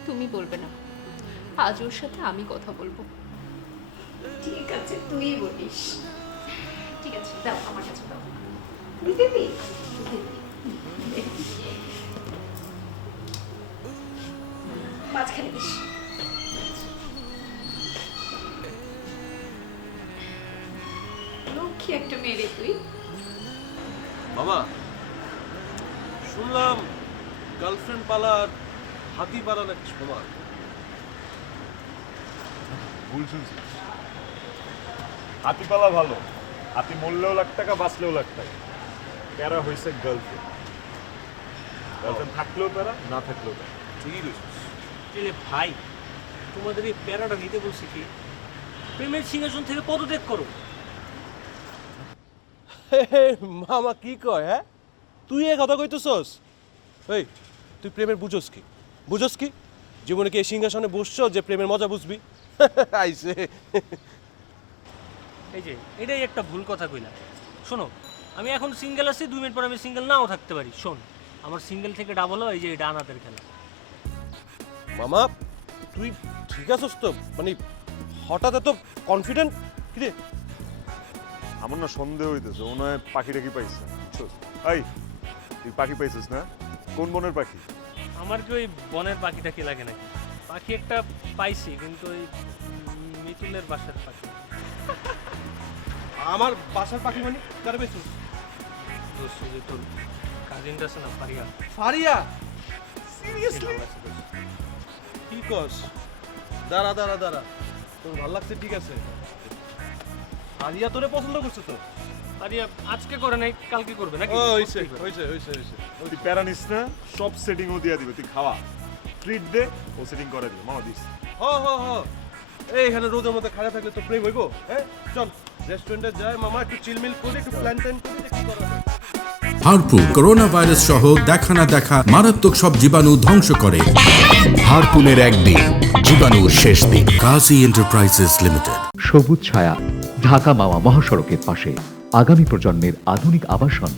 তুমি বলবে না, আজ ওর সাথে আমি কথা বলবো। ঠিক আছে, তুই বলিস। ঠিক আছে, দাও আমার কাছে দাও। দিবি? মাঝখানে দিস। লক্ষ্মী একটা মেয়ে তুই। মামা শুনলাম গার্লফ্রেন্ড পালার হাতি পালা নাকি সমান। ভুল শুনছিস। হাতি পালা ভালো, হাতি মরলেও লাখ টাকা, বাঁচলেও লাখ টাকা। প্যারা হয়েছে গার্লফ্রেন্ড। গার্লফ্রেন্ড থাকলেও প্যারা, না থাকলেও প্যারা। ঠিকই কইছিস। এলে ভাই, তোমাদের এই প্যারাটা নিতে বলছি কি, প্রেমের সিংহাসন থেকে পদত্যাগ করো। মামা কি কয়? হ্যাঁ, তুই এ কথা কইতেছস? এই, তুই প্রেমের বুঝোস কি? বুঝোস কি? জীবনে কি এই সিংহাসনে বসছো যে প্রেমের মজা বুঝবি? আইছে। এই যে এটাই একটা ভুল কথা কইলা। শোনো, আমি এখন সিঙ্গেল আছি, 2 মিনিট পর আমি সিঙ্গেল নাও থাকতে পারি। শোন, আমার সিঙ্গেল থেকে ডাবল হয় এই যে এটা আনাতের খেলা। মামা তুই ঠিক আছিস তো? মানে হঠাৎ এত কনফিডেন্ট কি রে? আমার না সন্দেহ হইতেছে, মনে হয় পাখিটা কি পাইছে। বুঝছস? এই, তুই পাখি পাইছিস না? কোন বনের পাখি? আমার কি ওই বনের পাখিটা কি লাগে নাকি? পাখি একটা পাইছি, কিন্তু ওই মিতুলের বাসার পাখি। আমার বাসার পাখি মানে কারে পেয়েছিস? দোস্ত যে তোর কাজিনটা আছে না, ফারিয়া। ফারিয়া? সিরিয়াসলি? কি কস? দাঁড়া দাঁড়া দাঁড়া, তোর ভালো লাগছে ঠিক আছে। ফারিয়া তোরে পছন্দ করছে তো? ফারিয়া আজকে করে নাই, কালকে করবে নাকি? ও হইছে হইছে হইছে হইছে। তুই প্যারা নিস না, সব সেটিং ও দিয়া দিবে। তুই খাওয়া, ট্রিট দে, ও সেটিং করে দিবে। মামা দিস। হ হ হ, এইখানে রোদের মধ্যে খাড়া থাকলে তো প্রেম হইবো? হ্যাঁ চল রেস্টুরেন্টে যাই মামা, একটু চিলমিল করি, একটু প্ল্যান ট্যান করি, দেখি করা যায়। হারপুন করোনা ভাইরাস সহ দেখা না দেখা মারাত্মক সব জীবাণু ধ্বংস করে। হারপুনের একদিন, জীবাণুর শেষ দিন। কাজী এন্টারপ্রাইজেস লিমিটেড। সবুজ ছায়া, ঢাকা মাওয়া মহাসড়কের পাশে, আগামী প্রজন্মের আধুনিক আবাসন।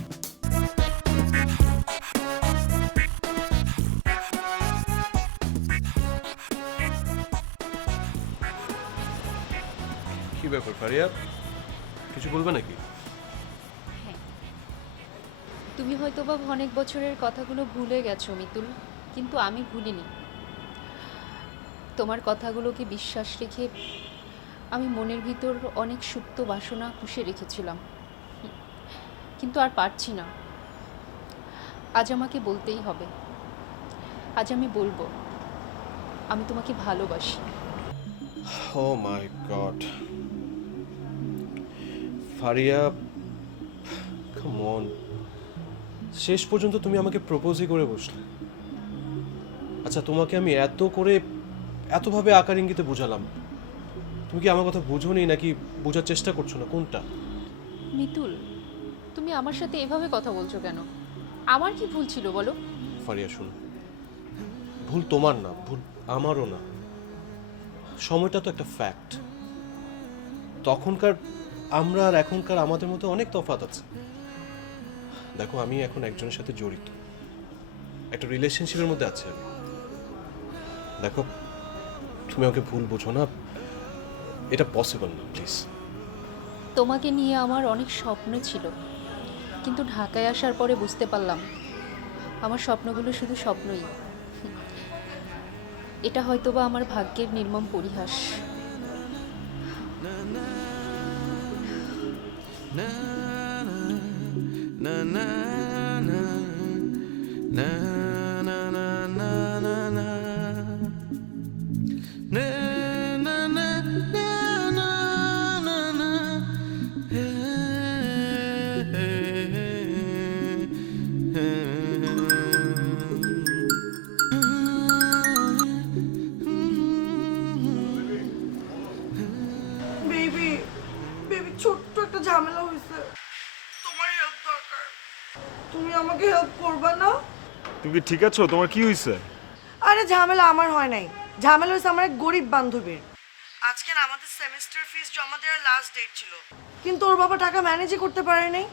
কি ব্যাপার ফারিয়া, কিছু বলবে নাকি? তুমি হয়তোবা অনেক বছরের কথাগুলো ভুলে গেছো মিতুল, কিন্তু আমি ভুলিনি। তোমার কথাগুলোকে বিশ্বাস রেখে আমি মনের ভিতর অনেক সুপ্ত বাসনা পুষে রেখেছিলাম, কিন্তু আর পারছি না। আজ আমাকে বলতেই হবে। আজ আমি বলবো, আমি তোমাকে ভালোবাসি। ও মাই গড ফারিয়া, কাম অন, শেষ পর্যন্ত তুমি আমাকে প্রপোজই করে বসলে। আচ্ছা, তোমাকে আমি এত করে এতভাবে আকার ইঙ্গিতে বোঝালাম, তুমি কি আমার কথা বোঝোনি নাকি বোঝার চেষ্টা করছো না? কোনটা? মিতুল, তুমি আমার সাথে এভাবে কথা বলছো কেন? আমার কি ভুল ছিল বলো? ফারিয়া শুনো, ভুল তোমার না, ভুল আমারও না। সময়টা তো একটা ফ্যাক্ট। তখনকার আমরা আর এখনকার আমাদের মধ্যে অনেক তফাৎ আছে। দেখো, আমি এখন একজনের সাথে জড়িত, একটা রিলেশনশিপের মধ্যে আছে আমি। দেখো, তুমি আমাকে ভুল বোঝো না, এটা পসিবল না, প্লিজ। তোমাকে নিয়ে আমার অনেক স্বপ্ন ছিল, কিন্তু ঢাকায় আসার পরে বুঝতে পারলাম আমার স্বপ্নগুলো শুধু স্বপ্নই। এটা হয়তোবা আমার ভাগ্যের নির্মম পরিহাস। বেবি, বেবি ছোট্ট একটা ঝামেলা হয়েছে, তোমার হেল্প দরকার। তুমি আমাকে হেল্প করবে না? তুমি কি ঠিক আছো? তোমার কি হয়েছে? আরে ঝামেলা আমার হয় নাই, ঝামেলা হয়েছে আমার এক গরিব বান্ধবীর। আজকে না আমাদের সেমিস্টার ফিস জমা দেওয়ার লাস্ট ডেট ছিল, কিন্তু ওর বাবা টাকা ম্যানেজই করতে পারে নাই।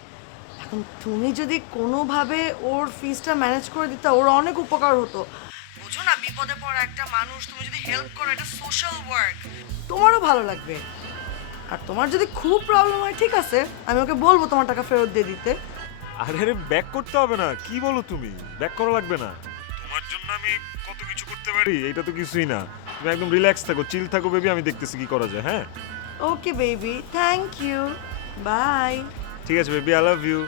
এখন তুমি যদি কোনোভাবে ওর ফিসটা ম্যানেজ করে দিতে, ওর অনেক উপকার হতো। বুঝো না, বিপদে পড়া একটা মানুষ, তুমি যদি হেল্প করো, এটা সোশ্যাল ওয়ার্ক, তোমারও ভালো লাগবে। আর তোমার যদি খুব প্রবলেম হয়, ঠিক আছে, আমি ওকে বলবো তোমার টাকা ফেরত দিয়ে দিতে। আরে ব্যাক করতে হবে না, কি বলো তুমি? ব্যাক করা লাগবে না, তোমার জন্য আমি কত কিছু করতে পারি, এটা তো কিছুই না। তুমি একদম রিল্যাক্স থাকো, চিল থাকো বেবি, আমি দেখতেছি কি করা যায়। হ্যাঁ okay baby, thank you, bye. ঠিক আছে বেবি, আই লাভ ইউ।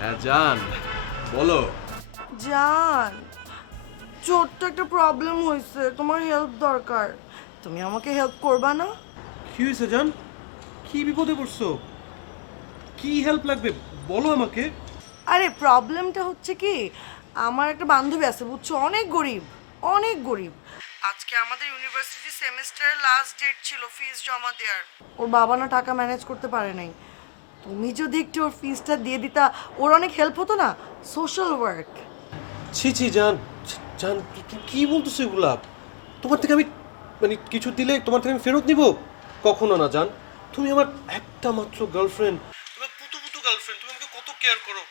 হ্যাঁ জান, বলো। জান, ছোট্ট একটা প্রবলেম হয়েছে, তোমার হেল্প দরকার, তুমি আমাকে হেল্প করবা না? কি হয়েছে জান? কি বিপদে পড়ছো? কি হেল্প লাগবে বলো আমাকে। আরে প্রবলেমটা হচ্ছে কি, আমার একটা বান্ধবী আছে বুঝছো, অনেক গরিব, অনেক গরিব। আজকে আমাদের ইউনিভার্সিটি সেমিস্টারের লাস্ট ডেট ছিল ফিস জমা দেওয়ার। ওর বাবা না টাকা ম্যানেজ করতে পারে নাই। তুমি যদি একটু ওর ফিসটা দিয়ে দিতা, ওর অনেক হেল্প হতো না, সোশ্যাল ওয়ার্ক। ছি ছি জান, জান তুই কি বলতেছো এগুলা? তোমার থেকে আমি মানে কিছু দিলে তোমার থেকে আমি ফেরত নিব? কখনো না জান, তুমি আমার একটা মাত্র গার্লফ্রেন্ড, তুমি পুতু পুতু গার্লফ্রেন্ড, তুমি আমাকে কত কেয়ার করো।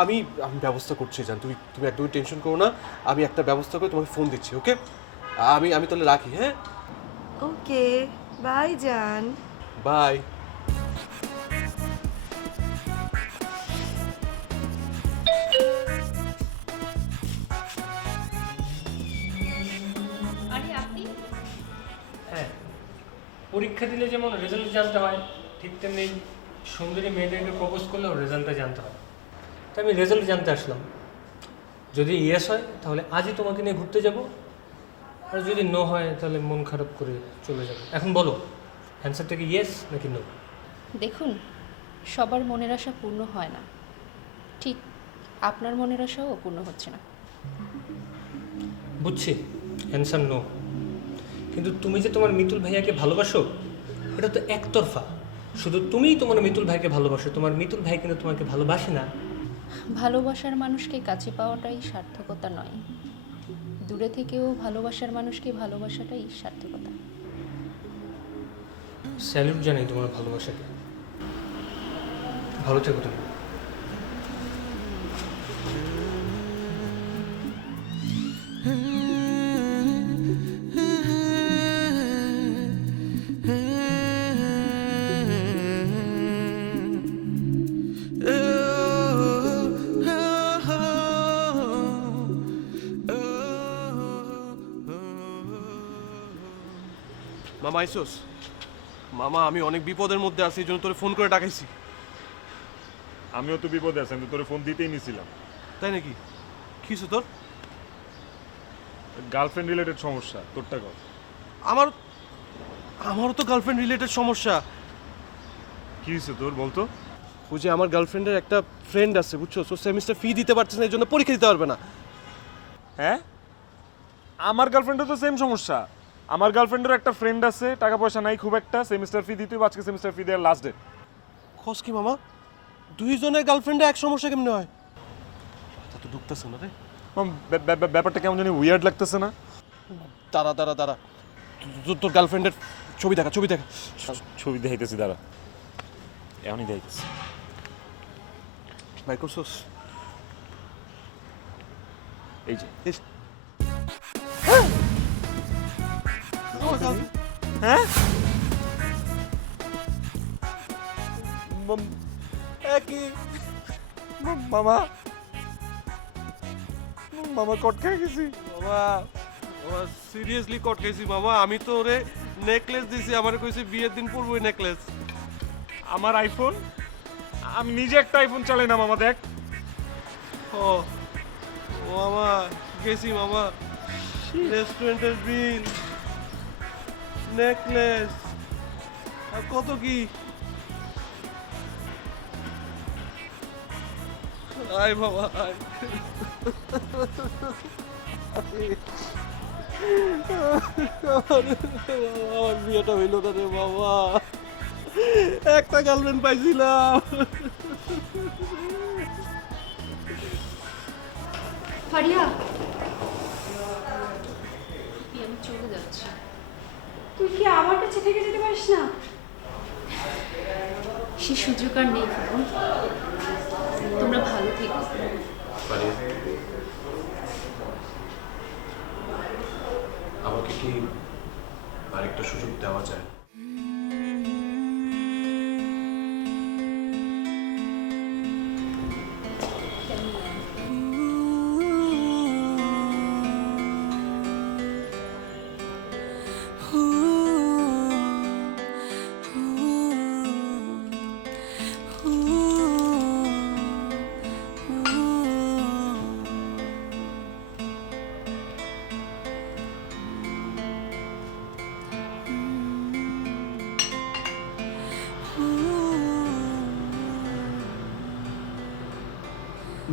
আমি আমি ব্যবস্থা করছি জান, তুমি তুমি একদমই টেনশন করো না, আমি একটা ব্যবস্থা করে তোমাকে ফোন দিচ্ছি, ওকে? আমি আমি তাহলে রাখি, হ্যাঁ? ওকে, বাই জান। বাই। আরে আপনি হ্যাঁ, পরীক্ষা দিলে যেমন রেজাল্ট জানতে হয়, ঠিক তেমনি সুন্দরী মেয়েদেরকে প্রপোজ করলেও রেজাল্টটা জানতে হয়। তাই আমি রেজাল্ট জানতে আসলাম। যদি ইয়েস হয় তাহলে আজই তোমাকে নিয়ে ঘুরতে যাব, আর যদি নো হয় তাহলে মন খারাপ করে চলে যাব। এখন বলো, অ্যান্সারটা কি ইয়েস নাকি নো? দেখুন, সবার মনের আশা পূর্ণ হয় না, ঠিক আপনার মনের আশাও পূর্ণ হচ্ছে না। বুঝছি, অ্যান্সার নো। কিন্তু তুমি যে তোমার মিতুল ভাইয়াকে ভালোবাসো, এটা তো একতরফা। শুধু তুমিই তোমার মিতুল ভাইকে ভালোবাসো, তোমার মিতুল ভাই কিন্তু তোমাকে ভালোবাসে না। ভালোবাসার মানুষকে কাছে পাওয়াটাই সার্থকতা নয়, দূরে থেকেও ভালোবাসার মানুষকে ভালোবাসাটাই সার্থকতা। স্যালুট জানাই তোমার ভালোবাসাকে। ভালো থেকো তুমি। মামা আইসোস? মামা আমি অনেক বিপদের মধ্যে আছি, এই জন্য তোরে ফোন করে ডাকাইছি। আমিও তো বিপদে আছি, আমি তো তোরে ফোন দিতেই নিছিলাম। তাই নাকি? কি হয়েছে তোর? গার্লফ্রেন্ড রিলেটেড সমস্যা, তোরটা কর। আমারও তো গার্লফ্রেন্ড রিলেটেড সমস্যা। কি হয়েছে তোর বলতো? ওই যে আমার গার্লফ্রেন্ডের একটা ফ্রেন্ড আছে বুঝছো, সো সেমিস্টার ফি দিতে পারছে না, এই জন্য পরীক্ষা দিতে পারবে না। হ্যাঁ, আমার গার্লফ্রেন্ডের তো সেম সমস্যা। আমার গার্লফ্রেন্ডের একটা ফ্রেন্ড আছে, টাকা পয়সা নাই খুব একটা, সেমিস্টার ফি দিতে হবে, আজকে সেমিস্টার ফি দেওয়ার লাস্ট ডেট। খোঁজ কি মামা, দুইজনের গার্লফ্রেন্ডে এক সমস্যা কেমনে হয়? তা তো ঢুকতেছে না রে। ব্যাপারটা কেমন জানি উইয়ার্ড লাগতেছে না? দাঁড়া দাঁড়া দাঁড়া, তোর গার্লফ্রেন্ডের ছবি দেখা, ছবি দেখা। ছবি দেখাইতেছি, দাঁড়া, এমনই দেখাইতেছি। বাই করছোস? এই যে। হ্যাঁ, একই মামা, মামা কট খেয়ে গেছি। বাবা বাবা সিরিয়াসলি কট খাইছি মামা, আমি তো ওরে নেকলেস দিছি, আমার কইছে বিয়ের দিন পরবো নেকলেস। আমার আইফোন, আমি নিজে একটা আইফোন চালাই না মামা, দেখ। ও মামা গেছি মামা, রেস্টুরেন্টের বিল, নেকলেস, আর কত কি। আয় বাবা আয়। আমার বিয়েটা হইল না রে বাবা, একটা গার্লফ্রেন্ড পাইছিলাম। ফারিয়া, থেকে যেতে পারিস না? সে সুযোগ আর নেই ফুপু। তোমরা ভালো থেকো। আমাকে কি আরেকটা সুযোগ দেওয়া যায়?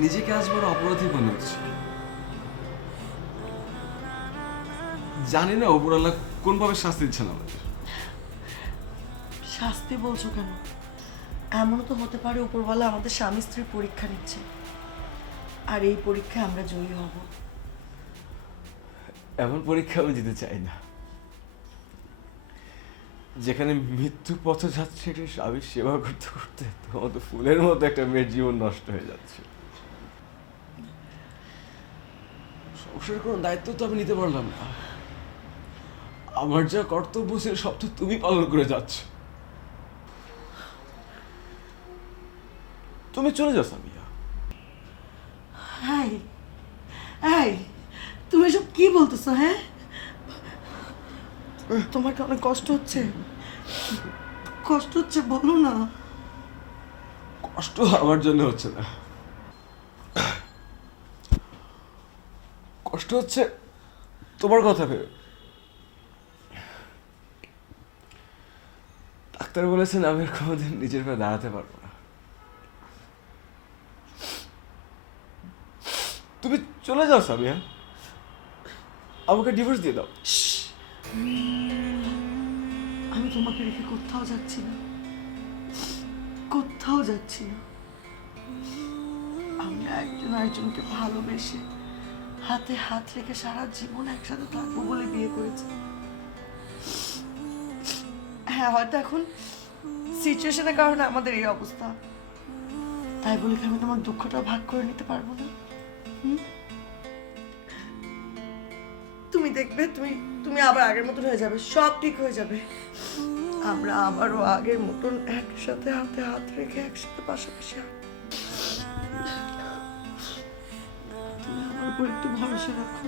নিজেকে আজ বড় অপরাধী মনে হচ্ছে। জানি না উপরওয়ালা কোনভাবে শাস্তি দিচ্ছেন আমাদের। শাস্তি বলছো কেন? এমনও তো হতে পারে উপরওয়ালা আমাদের স্বামী স্ত্রীর পরীক্ষা নিচ্ছে, আর এই পরীক্ষায় আমরা জয়ী হব। এমন পরীক্ষা আমি দিতে চাই না, যেখানে মৃত্যু পথে যাচ্ছে একটা স্বামীর সেবা করতে করতে তোমার তো ফুলের মতো একটা মেয়ের জীবন নষ্ট হয়ে যাচ্ছে। সংসারের কোনো দায়িত্ব তো আমি নিতে পারলাম না। আমার যা কর্তব্য ছিল সব তো তুমি পালন করে যাচ্ছ। তুমি চলে যাও সামিয়া। এই এই তুমি সব কি বলতেছো? হ্যাঁ, তোমার কি অনেক কষ্ট হচ্ছে? কষ্ট হচ্ছে বলো না। কষ্ট আমার জন্য হচ্ছে না, কষ্ট হচ্ছে তোমার কথা ভেবে। ডাক্তার বলেছেন আমি আর কোনোদিন নিজের পায়ে দাঁড়াতে পারবো না। তুমি চলে যাও সামিয়া, আমাকে ডিভোর্স দিয়ে দাও। আমি তোমাকে রেখে কোথাও যাচ্ছি না, কোথাও যাচ্ছি না। আমরা একজন আরেকজনকে ভালোবেসে হাতে হাত রেখে সারা জীবন একসাথে থাকবো বলে বিয়ে করেছি। হ্যাঁ, হয়তো এখন সিচুয়েশনের কারণে আমাদের এই অবস্থা, তাই বলে কি আমি তোমার দুঃখটা ভাগ করে নিতে পারবো না? তুমি দেখবে, তুমি তুমি আবার আগের মতন হয়ে যাবে, সব ঠিক হয়ে যাবে। আমরা আবারও আগের মতন একসাথে হাতে হাত রেখে একসাথে পাশাপাশি তুমি আমার উপর একটু ভরসা রাখো।